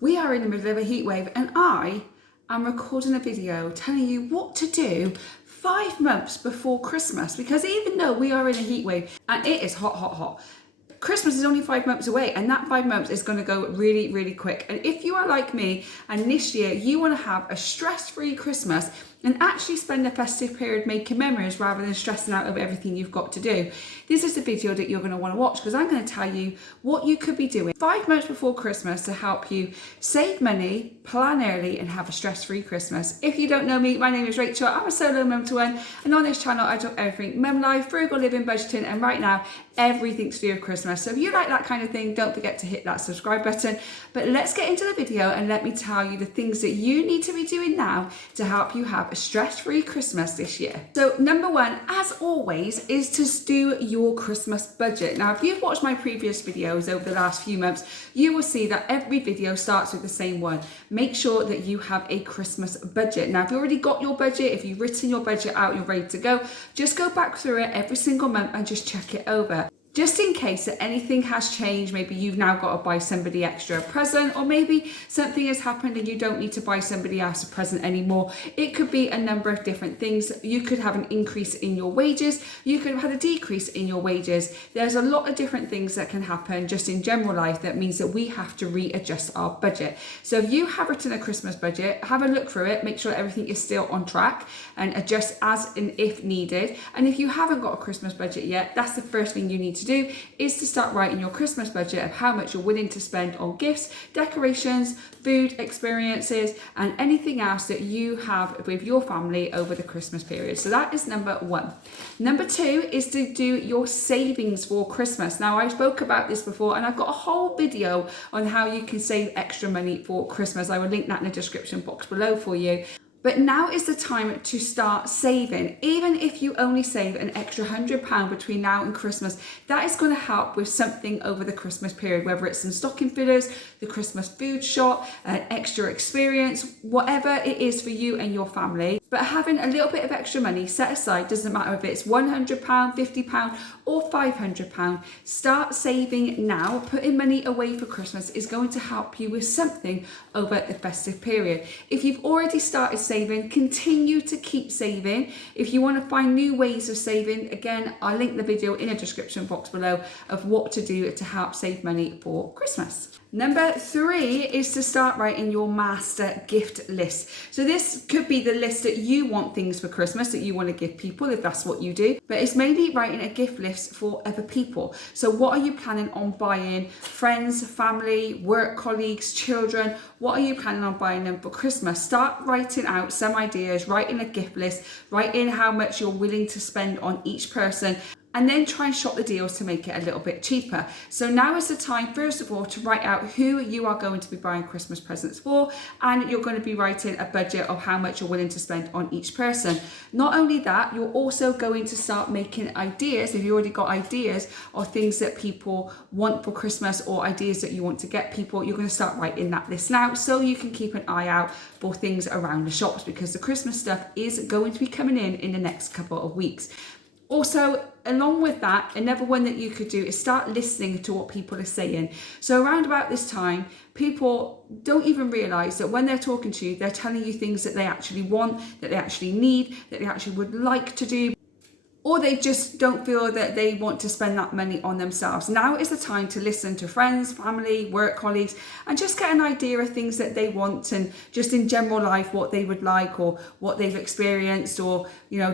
We are in the middle of a heat wave and I am recording a video telling you what to do 5 months before Christmas, because even though we are in a heat wave and it is hot, hot, hot, Christmas is only 5 months away, and that 5 months is going to go really, really quick. And if you are like me and this year you want to have a stress-free Christmas and actually spend the festive period making memories rather than stressing out over everything you've got to do, this is the video that you're going to want to watch, because I'm going to tell you what you could be doing 5 months before Christmas to help you save money, plan early and have a stress-free Christmas. If you don't know me, my name is Rachel. I'm a solo mum to one, and on this channel I talk everything mum life, frugal living, budgeting, and right now everything to do with Christmas. So if you like that kind of thing, don't forget to hit that subscribe button. But let's get into the video and let me tell you the things that you need to be doing now to help you have a stress-free Christmas this year. So number one, as always, is to do your Christmas budget. Now, if you've watched my previous videos over the last few months, you will see that every video starts with the same one. Make sure that you have a Christmas budget. Now, if you've already got your budget, if you've written your budget out, you're ready to go, just go back through it every single month and just check it over. Just in case that anything has changed, maybe you've now got to buy somebody extra a present, or maybe something has happened and you don't need to buy somebody else a present anymore. It could be a number of different things. You could have an increase in your wages. You could have had a decrease in your wages. There's a lot of different things that can happen just in general life that means that we have to readjust our budget. So if you have written a Christmas budget, have a look through it, make sure everything is still on track and adjust as and if needed. And if you haven't got a Christmas budget yet, that's the first thing you need to do, is to start writing your Christmas budget of how much you're willing to spend on gifts, decorations, food, experiences, and anything else that you have with your family over the Christmas period. So that is number one. Number two is to do your savings for Christmas. Now, I spoke about this before and I've got a whole video on how you can save extra money for Christmas. I will link that in the description box below for you. But now is the time to start saving. Even if you only save an extra £100 between now and Christmas, that is going to help with something over the Christmas period, whether it's some stocking fillers, the Christmas food shop, an extra experience, whatever it is for you and your family. But having a little bit of extra money set aside, doesn't matter if it's £100, £50 or £500, start saving now. Putting money away for Christmas is going to help you with something over the festive period. If you've already started saving, continue to keep saving. If you want to find new ways of saving, again, I'll link the video in the description box below of what to do to help save money for Christmas. Number three is to start writing your master gift list. So this could be the list that you want things for Christmas that you want to give people, if that's what you do, but it's mainly writing a gift list for other people. So what are you planning on buying? Friends, family, work colleagues, children, what are you planning on buying them for Christmas? Start writing out some ideas, writing a gift list, write in how much you're willing to spend on each person, and then try and shop the deals to make it a little bit cheaper. So now is the time, first of all, to write out who you are going to be buying Christmas presents for, and you're going to be writing a budget of how much you're willing to spend on each person. Not only that, you're also going to start making ideas, if you already got ideas of things that people want for Christmas or ideas that you want to get people, you're going to start writing that list now so you can keep an eye out for things around the shops, because the Christmas stuff is going to be coming in the next couple of weeks. Also, along with that, another one that you could do is start listening to what people are saying. So around about this time, people don't even realise that when they're talking to you, they're telling you things that they actually want, that they actually need, that they actually would like to do, or they just don't feel that they want to spend that money on themselves. Now is the time to listen to friends, family, work colleagues, and just get an idea of things that they want, and just in general life what they would like or what they've experienced, or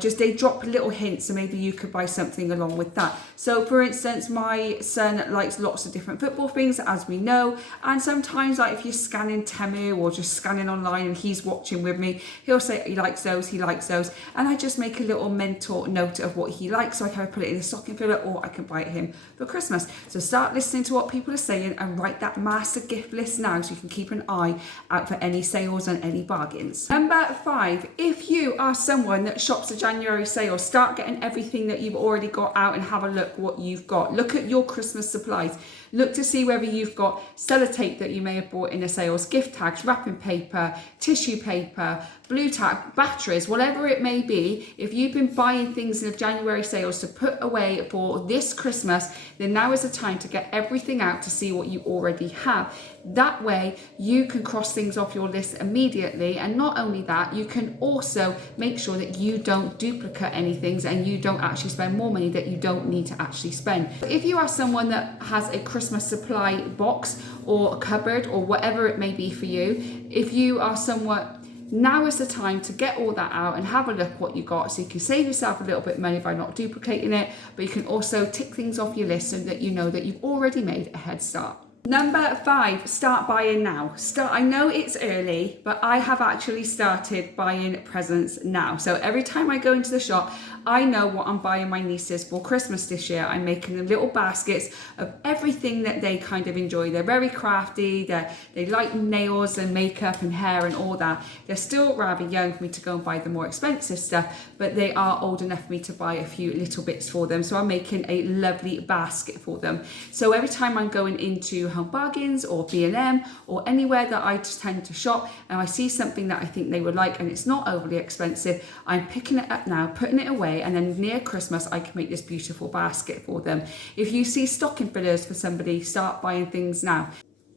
just they drop little hints and maybe you could buy something along with that. So for instance, my son likes lots of different football things, as we know, and sometimes like if you're scanning Temu or just scanning online and he's watching with me, he'll say he likes those, and I just make a little mental note of what he likes, so I can put it in a stocking filler or I can buy it him for Christmas. So start listening to what people are saying and write that master gift list now so you can keep an eye out for any sales and any bargains. Number five, if you are someone that shops the January sales, start getting everything that you've already got out and have a look what you've got. Look at your Christmas supplies. Look to see whether you've got sellotape that you may have bought in the sales, gift tags, wrapping paper, tissue paper, blue tack, batteries, whatever it may be. If you've been buying things in the January sales to put away for this Christmas, then now is the time to get everything out to see what you already have. That way you can cross things off your list immediately, and not only that, you can also make sure that you don't duplicate any things and you don't actually spend more money that you don't need to actually spend. If you are someone that has a Christmas supply box or a cupboard or whatever it may be for you, if you are somewhat, now is the time to get all that out and have a look what you got, so you can save yourself a little bit of money by not duplicating it, but you can also tick things off your list so that you know that you've already made a head start. Number 5, start buying now. I know it's early, but I have actually started buying presents now. So every time I go into the shop, I know what I'm buying my nieces for Christmas this year. I'm making them little baskets of everything that they kind of enjoy. They're very crafty, they like nails and makeup and hair and all that. They're still rather young for me to go and buy the more expensive stuff, but they are old enough for me to buy a few little bits for them. So I'm making a lovely basket for them. So every time I'm going into Home Bargains or B&M or anywhere that I just tend to shop and I see something that I think they would like and it's not overly expensive, I'm picking it up now, putting it away, and then near Christmas I can make this beautiful basket for them. If you see stocking fillers for somebody, start buying things now.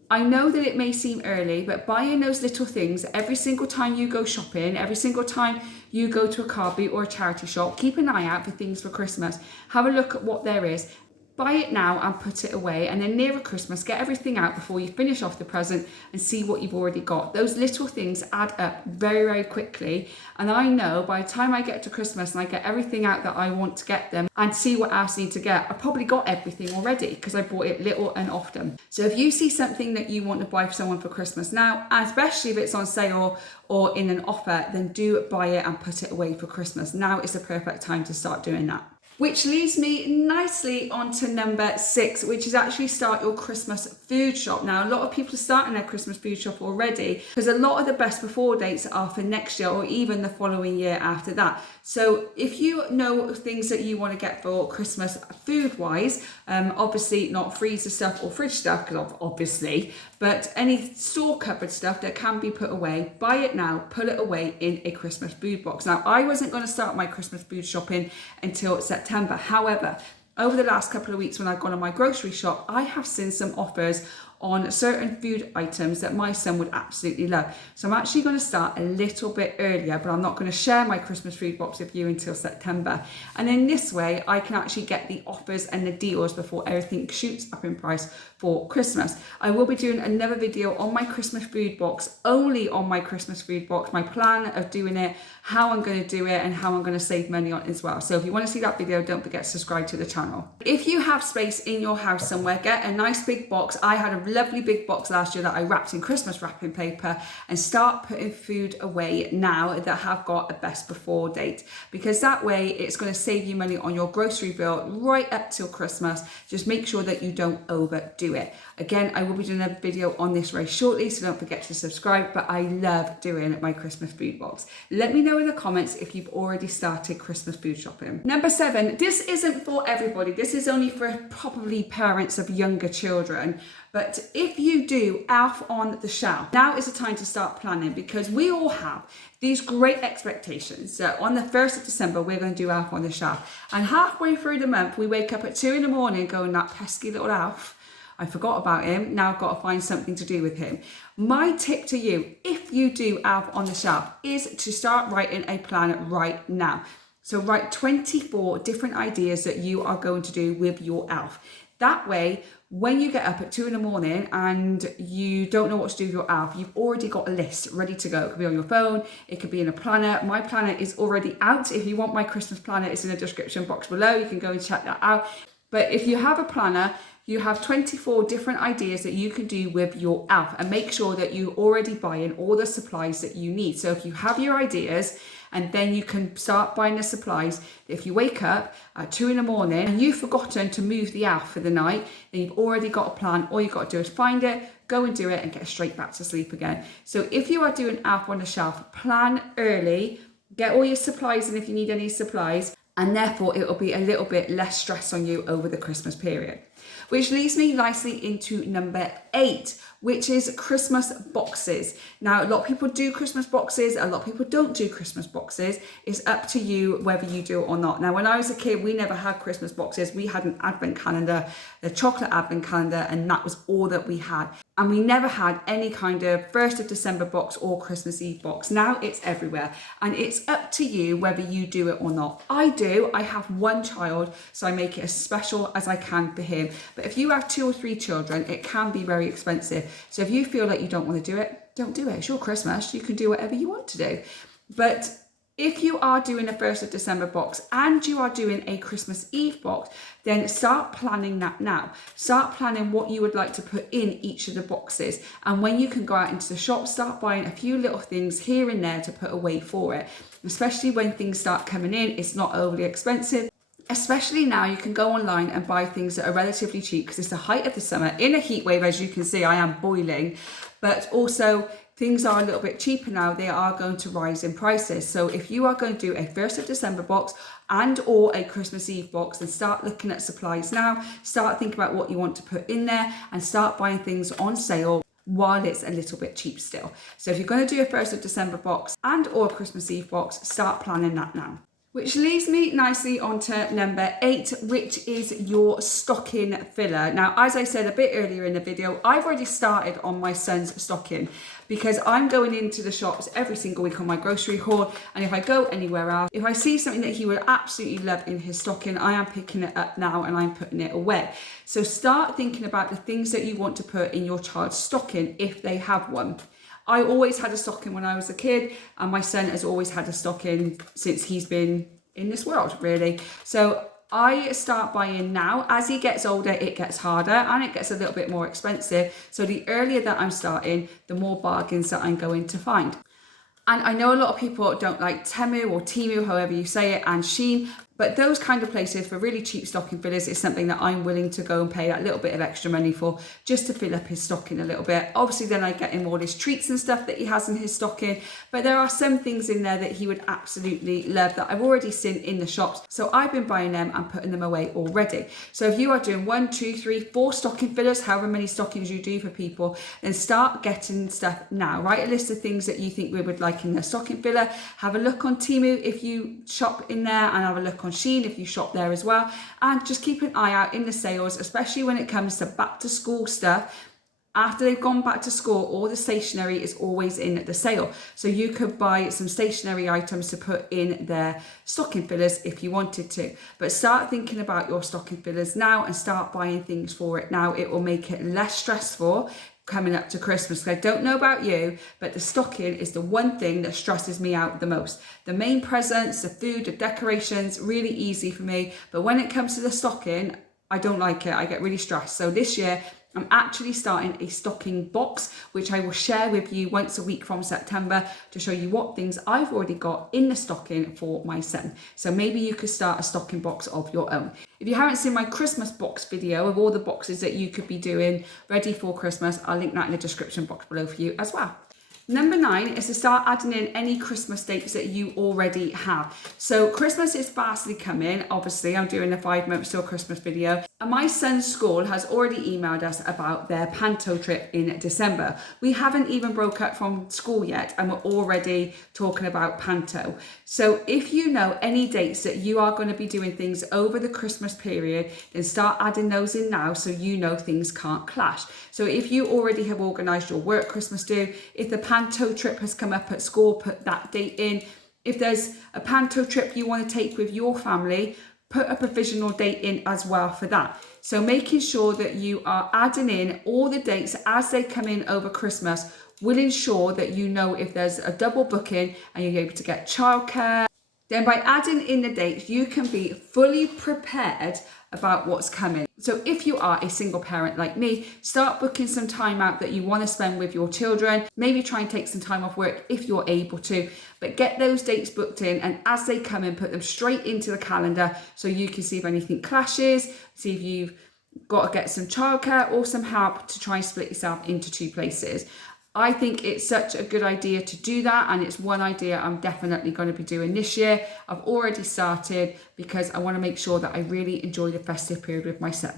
I know that it may seem early, but buying those little things every single time you go shopping, every single time you go to a car boot or a charity shop, keep an eye out for things for Christmas. Have a look at what there is. Buy it now and put it away, and then nearer Christmas, get everything out before you finish off the present and see what you've already got. Those little things add up very, very quickly. And I know by the time I get to Christmas and I get everything out that I want to get them and see what else I need to get, I probably got everything already because I bought it little and often. So if you see something that you want to buy for someone for Christmas now, especially if it's on sale or in an offer, then do buy it and put it away for Christmas. Now is the perfect time to start doing that. Which leads me nicely onto number 6, which is actually start your Christmas food shop. Now, a lot of people are starting their Christmas food shop already because a lot of the best before dates are for next year or even the following year after that. So if you know things that you want to get for Christmas food-wise, obviously not freezer stuff or fridge stuff, because obviously, but any store cupboard stuff that can be put away, buy it now, put it away in a Christmas food box. Now, I wasn't going to start my Christmas food shopping until September. However, over the last couple of weeks when I've gone on my grocery shop, I have seen some offers on certain food items that my son would absolutely love. So I'm actually going to start a little bit earlier, but I'm not going to share my Christmas food box with you until September. And in this way, I can actually get the offers and the deals before everything shoots up in price for Christmas. I will be doing another video on my Christmas food box, only on my Christmas food box, my plan of doing it, how I'm going to do it, and how I'm going to save money on it as well. So if you want to see that video, don't forget to subscribe to the channel. If you have space in your house somewhere, get a nice big box. I had a lovely big box last year that I wrapped in Christmas wrapping paper, and start putting food away now that have got a best before date, because that way it's going to save you money on your grocery bill right up till Christmas. Just make sure that you don't overdo it. Again, I will be doing a video on this very shortly, so don't forget to subscribe, but I love doing my Christmas food box. Let me know in the comments if you've already started Christmas food shopping. Number 7, this isn't for everybody. This is only for probably parents of younger children. But if you do Elf on the Shelf, now is the time to start planning, because we all have these great expectations that on the 1st of December, we're going to do Elf on the Shelf. And halfway through the month, we wake up at 2 in the morning going, that pesky little elf, I forgot about him. Now I've got to find something to do with him. My tip to you, if you do Elf on the Shelf, is to start writing a plan right now. So write 24 different ideas that you are going to do with your elf. That way, when you get up at 2 in the morning and you don't know what to do with your elf, you've already got a list ready to go. It could be on your phone, it could be in a planner. My planner is already out. If you want my Christmas planner, it's in the description box below. You can go and check that out. But if you have a planner, you have 24 different ideas that you can do with your elf, and make sure that you already buy in all the supplies that you need. So if you have your ideas, and then you can start buying the supplies. If you wake up at 2 in the morning and you've forgotten to move the elf for the night, then you've already got a plan. All you've got to do is find it, go and do it, and get straight back to sleep again. So if you are doing Elf on the Shelf, plan early, get all your supplies in if you need any supplies, and therefore it will be a little bit less stress on you over the Christmas period. Which leads me nicely into number 8, which is Christmas boxes. Now, a lot of people do Christmas boxes, a lot of people don't do Christmas boxes. It's up to you whether you do it or not. Now, when I was a kid, we never had Christmas boxes. We had an advent calendar, a chocolate advent calendar, and that was all that we had. And we never had any kind of 1st of December box or Christmas Eve box. Now it's everywhere. And it's up to you whether you do it or not. I do. I have one child, so I make it as special as I can for him. But if you have 2 or 3 children, it can be very expensive. So if you feel like you don't want to do it, don't do it. It's your Christmas. You can do whatever you want to do. But if you are doing a 1st of December box and you are doing a Christmas Eve box, then start planning that now. Start planning what you would like to put in each of the boxes. And when you can go out into the shop, start buying a few little things here and there to put away for it. Especially when things start coming in, it's not overly expensive. Especially now, you can go online and buy things that are relatively cheap because it's the height of the summer. In a heat wave, as you can see, I am boiling, but also things are a little bit cheaper now. They are going to rise in prices. So if you are going to do a 1st of December box and or a Christmas Eve box, then start looking at supplies now. Start thinking about what you want to put in there and start buying things on sale while it's a little bit cheap still. So if you're going to do a 1st of December box and or a Christmas Eve box, start planning that now. Which leads me nicely onto number 8, which is your stocking filler. Now, as I said a bit earlier in the video, I've already started on my son's stocking because I'm going into the shops every single week on my grocery haul. And if I go anywhere else, if I see something that he would absolutely love in his stocking, I am picking it up now and I'm putting it away. So start thinking about the things that you want to put in your child's stocking if they have one. I always had a stocking when I was a kid, and my son has always had a stocking since he's been in this world, really. So I start buying now. As he gets older, it gets harder and it gets a little bit more expensive. So the earlier that I'm starting, the more bargains that I'm going to find. And I know a lot of people don't like Temu or Temu, however you say it, and Shein, but those kind of places for really cheap stocking fillers is something that I'm willing to go and pay that little bit of extra money for, just to fill up his stocking a little bit. Obviously, then I get him all his treats and stuff that he has in his stocking, but there are some things in there that he would absolutely love that I've already seen in the shops. So I've been buying them and putting them away already. So if you are doing 1, 2, 3, 4 stocking fillers, however many stockings you do for people, then start getting stuff now. Write a list of things that you think we would like in the stocking filler. Have a look on Temu if you shop in there, and have a look on Shein if you shop there as well, and just keep an eye out in the sales, especially when it comes to back to school stuff. After they've gone back to school, all the stationery is always in the sale. So you could buy some stationery items to put in their stocking fillers if you wanted to. But start thinking about your stocking fillers now and start buying things for it now. It will make it less stressful coming up to Christmas. I don't know about you, but the stocking is the one thing that stresses me out the most. The main presents, the food, the decorations, really easy for me. But when it comes to the stocking, I don't like it. I get really stressed. So this year, I'm actually starting a stocking box, which I will share with you once a week from September to show you what things I've already got in the stocking for my son. So maybe you could start a stocking box of your own. If you haven't seen my Christmas box video of all the boxes that you could be doing ready for Christmas, I'll link that in the description box below for you as well. Number 9 is to start adding in any Christmas dates that you already have. So Christmas is fastly coming. Obviously, I'm doing a 5 months till Christmas video. And my son's school has already emailed us about their panto trip in December. We haven't even broke up from school yet, and we're already talking about panto. So if you know any dates that you are going to be doing things over the Christmas period, then start adding those in now so you know things can't clash. So if you already have organised your work Christmas do, if the panto trip has come up at school, put that date in. If there's a panto trip you want to take with your family, put a provisional date in as well for that. So making sure that you are adding in all the dates as they come in over Christmas will ensure that you know if there's a double booking and you're able to get childcare. Then by adding in the dates, you can be fully prepared about what's coming. So if you are a single parent like me, start booking some time out that you want to spend with your children. Maybe try and take some time off work if you're able to, but get those dates booked in, and as they come in, put them straight into the calendar so you can see if anything clashes, see if you've got to get some childcare or some help to try and split yourself into 2 places. I think it's such a good idea to do that, and it's one idea I'm definitely going to be doing this year. I've already started because I want to make sure that I really enjoy the festive period with my son.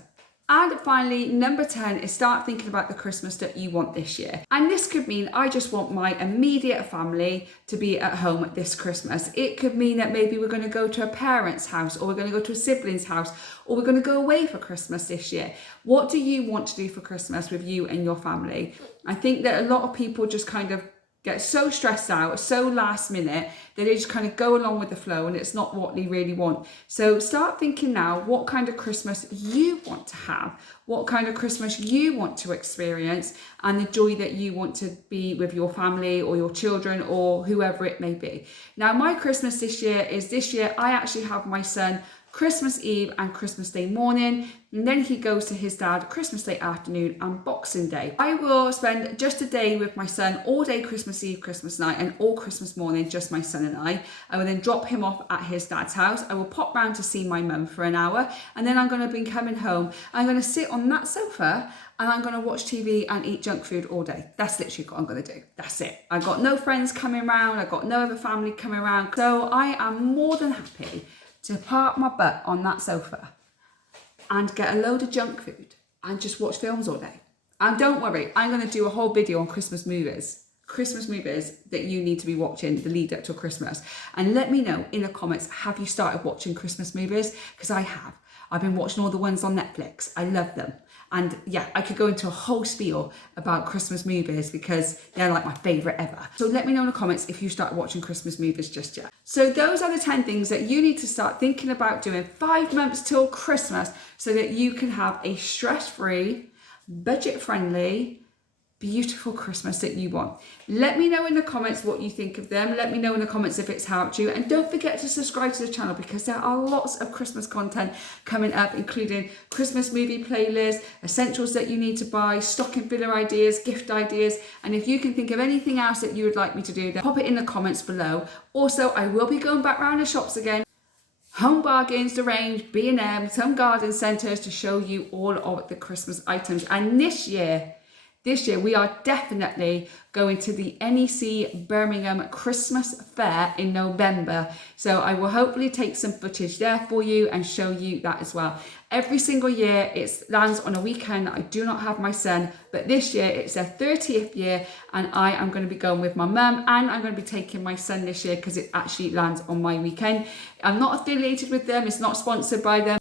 And finally, number 10 is start thinking about the Christmas that you want this year. And this could mean I just want my immediate family to be at home this Christmas. It could mean that maybe we're going to go to a parent's house, or we're going to go to a sibling's house, or we're going to go away for Christmas this year. What do you want to do for Christmas with you and your family? I think that a lot of people just kind of get so stressed out, so last minute, that they just kind of go along with the flow and it's not what they really want. So start thinking now what kind of Christmas you want to have, what kind of Christmas you want to experience, and the joy that you want to be with your family or your children or whoever it may be. Now, my Christmas this year I actually have my son Christmas Eve and Christmas Day morning, and then he goes to his dad Christmas Day afternoon and Boxing Day. I will spend just a day with my son, all day Christmas Eve, Christmas night, and all Christmas morning, just my son and I. I will then drop him off at his dad's house. I will pop round to see my mum for an hour, and then I'm going to be coming home. I'm going to sit on that sofa and I'm going to watch TV and eat junk food all day. That's literally what I'm going to do. That's it. I've got no friends coming around. I've got no other family coming around. So I am more than happy to park my butt on that sofa and get a load of junk food and just watch films all day. And don't worry, I'm going to do a whole video on Christmas movies that you need to be watching the lead up to Christmas. And let me know in the comments, have you started watching Christmas movies? Because I have. I've been watching all the ones on Netflix. I love them. And yeah, I could go into a whole spiel about Christmas movies because they're like my favourite ever. So let me know in the comments if you started watching Christmas movies just yet. So those are the 10 things that you need to start thinking about doing 5 months till Christmas so that you can have a stress-free, budget-friendly, beautiful Christmas that you want. Let me know in the comments what you think of them. Let me know in the comments if it's helped you, and don't forget to subscribe to the channel because there are lots of Christmas content coming up, including Christmas movie playlists, essentials that you need to buy, stocking filler ideas, gift ideas, and if you can think of anything else that you would like me to do, then pop it in the comments below. Also, I will be going back round the shops again. Home Bargains, The Range, B&M, some garden centres to show you all of the Christmas items. And this year we are definitely going to the NEC Birmingham Christmas Fair in November. So I will hopefully take some footage there for you and show you that as well. Every single year it lands on a weekend. I do not have my son, but this year it's their 30th year and I am going to be going with my mum, and I'm going to be taking my son this year because it actually lands on my weekend. I'm not affiliated with them. It's not sponsored by them.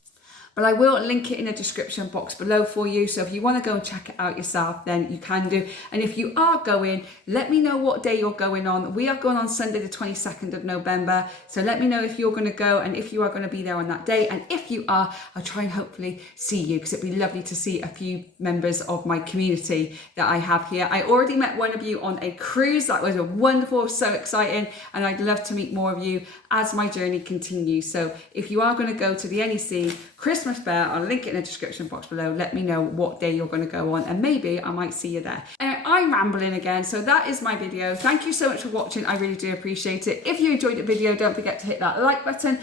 But I will link it in the description box below for you. So if you want to go and check it out yourself, then you can do. And if you are going, let me know what day you're going on. We are going on Sunday, the 22nd of November. So let me know if you're going to go and if you are going to be there on that day. And if you are, I'll try and hopefully see you because it'd be lovely to see a few members of my community that I have here. I already met one of you on a cruise. That was wonderful, so exciting. And I'd love to meet more of you as my journey continues. So if you are going to go to the NEC Christmas Fair, I'll link it in the description box below. Let me know what day you're going to go on and maybe I might see you there. Anyway, I'm rambling again, so that is my video. Thank you so much for watching. I really do appreciate it. If you enjoyed the video, don't forget to hit that like button.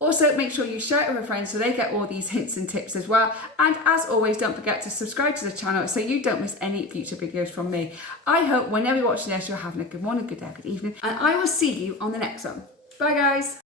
Also, make sure you share it with a friend so they get all these hints and tips as well. And as always, don't forget to subscribe to the channel so you don't miss any future videos from me. I hope whenever you're watching this, you're having a good morning, good day, good evening, and I will see you on the next one. Bye guys.